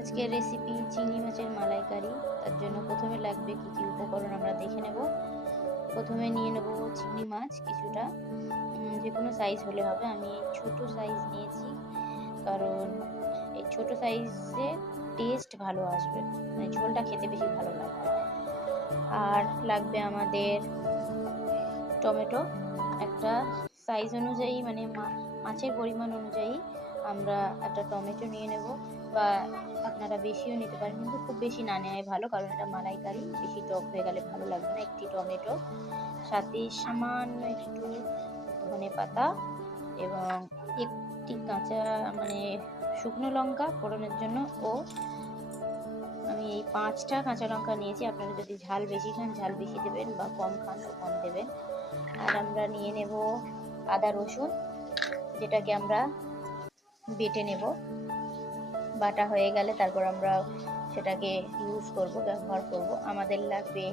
আজকের রেসিপি চিংড়ি মাছের মালাইকারি। তার জন্য প্রথমে লাগবে কি কি উপকরণ আমরা দেখে নেব। প্রথমে নিয়ে নেব চিংড়ি মাছ কিছুটা, যে কোনো সাইজ হলে হবে। আমি ছোট সাইজ নিয়েছি কারণ এই ছোট সাইজে টেস্ট ভালো আসবে, মানে ঝোলটা খেতে বেশি ভালো লাগবে। আর লাগবে আমাদের টমেটো, একটা সাইজ অনুযায়ী মানে মাছের পরিমাণ অনুযায়ী আমরা একটা টমেটো নিয়ে নেব, বা আপনারা বেশিও নিতে পারেন, কিন্তু খুব বেশি না নেওয়াই ভালো কারণ এটা মালাইকারি, বেশি টক হয়ে গেলে ভালো লাগবে না। একটি টমেটো, সাথে সামান্য একটু ধনেপাতা এবং একটি কাঁচা মানে শুকনো লঙ্কা ফোড়নের জন্য। ও আমি এই 5টা কাঁচা লঙ্কা নিয়েছি, আপনারা যদি ঝাল বেশি খান ঝাল বেশি দেবেন, বা কম খান তো কম দেবেন। আর আমরা নিয়ে নেব আদা রসুন, যেটাকে আমরা বেটে নেব। বাটা হয়ে গেলে তারপর আমরা সেটাকে ইউজ করব, ব্যবহার করব। আমাদের লাগবে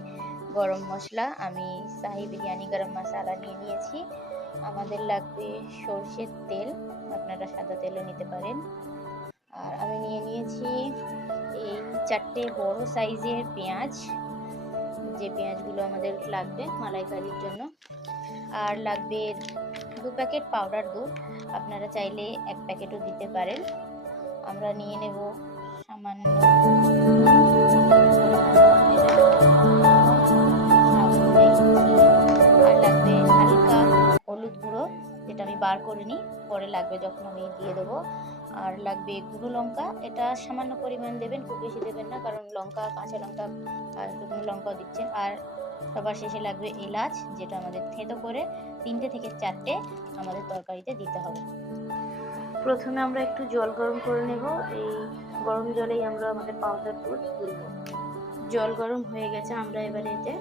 গরম মশলা, আমি শাহি বিরিয়ানি গরম মশলা নিয়ে নিয়েছি। আমাদের লাগবে সরষের তেল, আপনারা সাদা তেলও নিতে পারেন। আর আমি নিয়ে নিয়েছি এই 4টে বড় সাইজের পেঁয়াজ, যে পেঁয়াজগুলো আমাদের লাগবে মালাইকারির জন্য। আর লাগবে 2 প্যাকেট পাউডার দুধ, আপনারা চাইলে 1 প্যাকেটও দিতে পারেন। আমরা নিয়ে নেব সামান্য আর লাগবে হালকা হলুদ গুঁড়ো, যেটা আমি বার করে নিই, পরে লাগবে যখন আমি দিয়ে দেবো। আর লাগবে গুঁড়ো লঙ্কা, এটা সামান্য পরিমাণ দেবেন, খুব বেশি দেবেন না কারণ লঙ্কা, কাঁচা লঙ্কা আর শুকনো লঙ্কাও দিচ্ছেন। আর সবার শেষে লাগবে এলাচ, যেটা আমাদের থেঁতো করে 3টে থেকে 4টে আমাদের তরকারিতে দিতে হবে। প্রথমে আমরা একটু জল গরম করে নেব। এই গরম জলেই আমরা আমাদের পাউডার দুধ তুলব। জল গরম হয়ে গেছে, আমরা এবারে এতে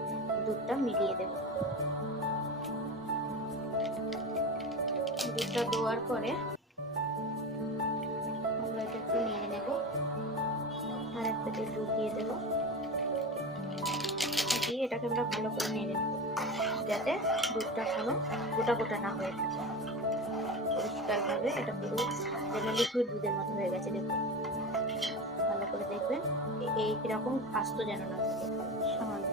দুধটা মিলিয়ে দেব। দুধটা দেওয়ার পরে আমরা এটা একটু নেড়ে নেব, আর 1 প্যাকেট দুধ দিয়ে দেব। দিয়ে এটাকে আমরা ভালো করে নেড়ে নেব, যাতে দুধটা কোনো গোটা গোটা না হয়ে থাকে। পরিষ্কারভাবে এটা পুরো যেন লিকুইড দুধের মতো হয়ে গেছে। দেখুন, ভালো করে দেখবেন এই কিরকম আস্ত যেন না থাকে। সামান্য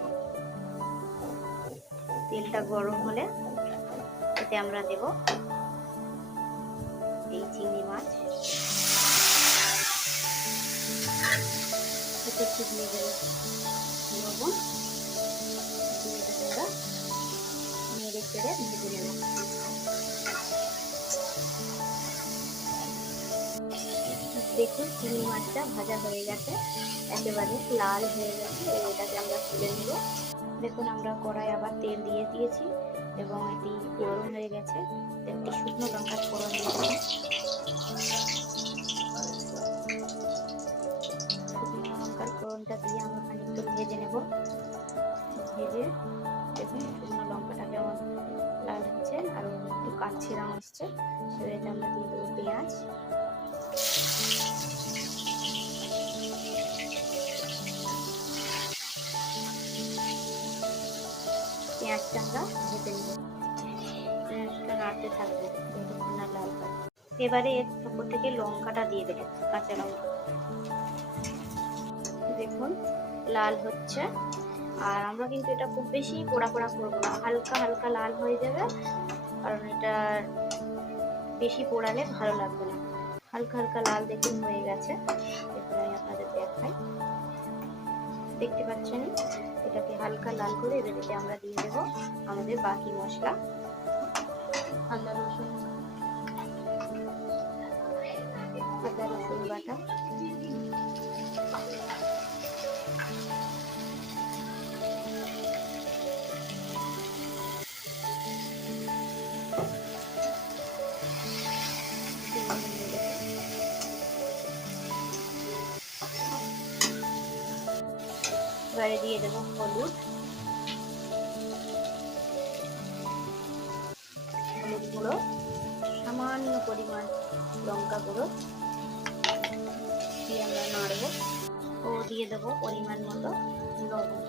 তেলটা গরম হলে এতে আমরা দেব এই চিংড়ি মাছ, এতে একটু দিয়ে দেবো লবণ, দিয়ে এটাকে আমরা নেড়ে চেড়ে ভেজে নেব। দেখুন চিংড়ি মাছটা ভাজা হয়ে গেছে, একেবারে লাল হয়ে গেছে। এটাকে আমরা তুলে নেব। দেখুন আমরা কড়াই আবার তেল দিয়ে দিয়েছি এবং এটি গরম হয়ে গেছে। একটি শুকনো লঙ্কার ফোড়ন দিয়ে দেব। শুকনো লঙ্কার ফোড়নটা দিয়ে আমরা খানিকটা ভেজে নেব। ভেজে দেখুন শুকনো লঙ্কাটাকে আমার লাল হচ্ছে আর একটু কাচ্ছি রঙ আসছে। এতে আমরা দিয়ে দেবো পেঁয়াজ, পেঁয়াজটা আমরা ভেজে নেব। পেঁয়াজটা নাড়তে থাকবে যতক্ষণ না লাল হয়। এবারে এর উপর থেকে লঙ্কাটা দিয়ে দেবো, কাঁচা লঙ্কা। দেখুন লাল হচ্ছে, আর আমরা কিন্তু এটা খুব বেশি পোড়া পোড়া করবো না, হালকা হালকা লাল হয়ে যাবে, কারণ এটা বেশি পোড়ালে ভালো লাগবে না। হালকা হালকা লাল দেখুন হয়ে গেছে। এরপর আমি আপনাদের দেখাই, দেখতে পাচ্ছেন এটাকে হালকা লাল করে এবারে আমরা দিয়ে দেবো আমাদের বাকি মশলা। আদা রসুন বাটা, এবারে দিয়ে দেবো হলুদ গুঁড়ো, সামান্য পরিমাণ লঙ্কা গুঁড়ো দিয়ে আমরা নাড়বো, ও দিয়ে দেবো পরিমাণ মতো লবণ।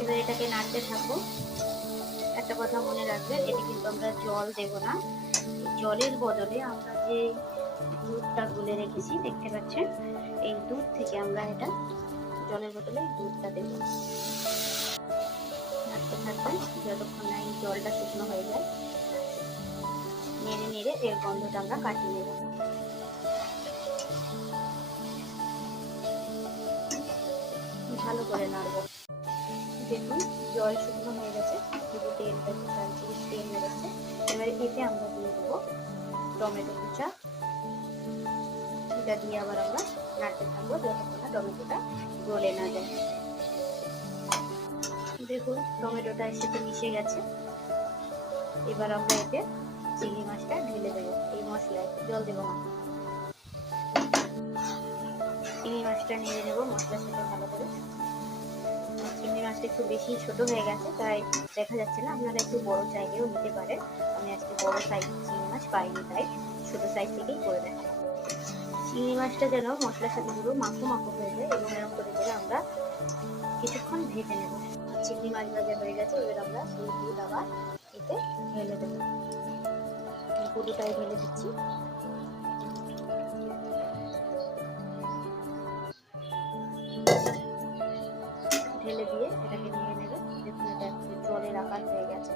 এবার এটাকে নাড়তে থাকবো। একটা কথা মনে রাখবেন, এতে কিন্তু আমরা জল দেব না, জলের বদলে আমরা যে দুধটা গুলে রেখেছি, দেখতে পাচ্ছেন। এই দুধ থেকে আমরা এটা জলের বোতলে দুধটা দেব। নাড়তে থাকবেন যতক্ষণ না এই জলটা শুকনো হয়ে যায়। নেড়ে নেড়ে এর গন্ধটা আমরা কাটিয়ে নেব। ভালো করে নাড়ব। দেখুন জল শুকনো হয়ে গেছে, তেলটা চারিদিকে তেল বেরোচ্ছে। এবারে এতে আমরা দিয়ে দেবো টমেটো কুচা। এটা দিয়ে আবার আমরা নাড়তে থাকবো যতক্ষণ না টমেটোটা গলে না যায়। দেখুন টমেটোটা এর সাথে মিশে গেছে। এবার আমরা এতে চিংড়ি মাছটা ঢেলে দেবো। এই মশলায় জল দেবো না। চিংড়ি মাছটা নেড়ে নেবো মশলার সাথে ভালো করে। চিংড়ি মাছটা একটু বেশি ছোট হয়ে গেছে, তাই দেখা যাচ্ছে না। আপনারা একটু বড় চাইলেও নিতে পারেন। আমি আজকে বড় সাইজ চিংড়ি মাছ পাইনি, তাই ছোট সাইজ থেকেই করে দেখাবো। চিংড়ি মাছটা যেন মশলার সাথে পুরো মাখো মাখো হয়ে যায় এবং এরকম করে করে আমরা কিছুক্ষণ ভেজে নেব। চিংড়ি মাছ ভাজা হয়ে গেছে, এবার আমরা সেই দুধ আবার এতে ঢেলে দেবো। পুরোটাই ঢেলে দিচ্ছি। ঢেলে দিয়ে এটাকে নিয়ে নেবে। দেখুন এটা জলের আকার হয়ে গেছে।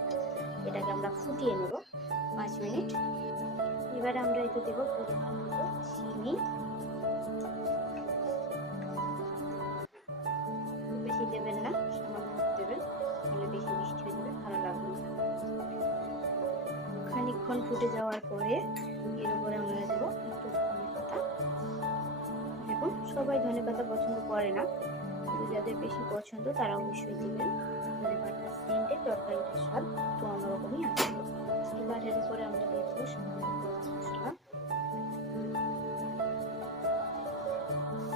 এটাকে আমরা ফুটিয়ে নেব 5 মিনিট। এবারে আমরা এতে দেবো পরিমাণ মতো চিনি। বেশি দেবেন না, সামান্য দেবেন, তাহলে বেশি মিষ্টি হয়ে যাবে, ভালো লাগবে না। খানিকক্ষণ ফুটে যাওয়ার পরে এর উপরে আমরা দেবো একটু ধনেপাতা। দেখুন সবাই ধনেপাতা পছন্দ করে না, কিন্তু যাদের বেশি পছন্দ তারা অবশ্যই দেবেন। ধনেপাতার সেন্টে তরকারিটার স্বাদ তো অন্যরকমই আসবে। এবার এর উপরে আমরা দিয়ে দেবো মশলা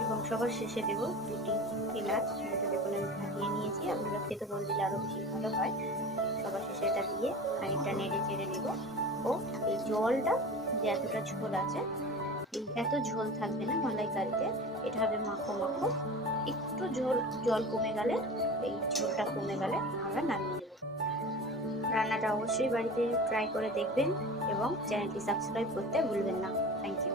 এবং সবার শেষে দেবো 2টি এলাচ। যেটা দেখুন আমি ফাটিয়ে নিয়েছি, আপনারা খেতে বল দিলে আরও বেশি ভালো হয়। সবার শেষে এটা দিয়ে খানিকটা নেড়ে চেড়ে নেব। ও এই জলটা যে এতটা ঝোল আছে, এই এত ঝোল থাকবে না মালাইকারিতে, এটা হবে মাখো মাখো। একটু জল কমে গেলে, এই ঝোলটা কমে গেলে আমরা নামিয়ে নেব। রান্নাটা অবশ্যই বাড়িতে ট্রাই করে দেখবেন এবং চ্যানেলটি সাবস্ক্রাইব করতে ভুলবেন না। Thank you.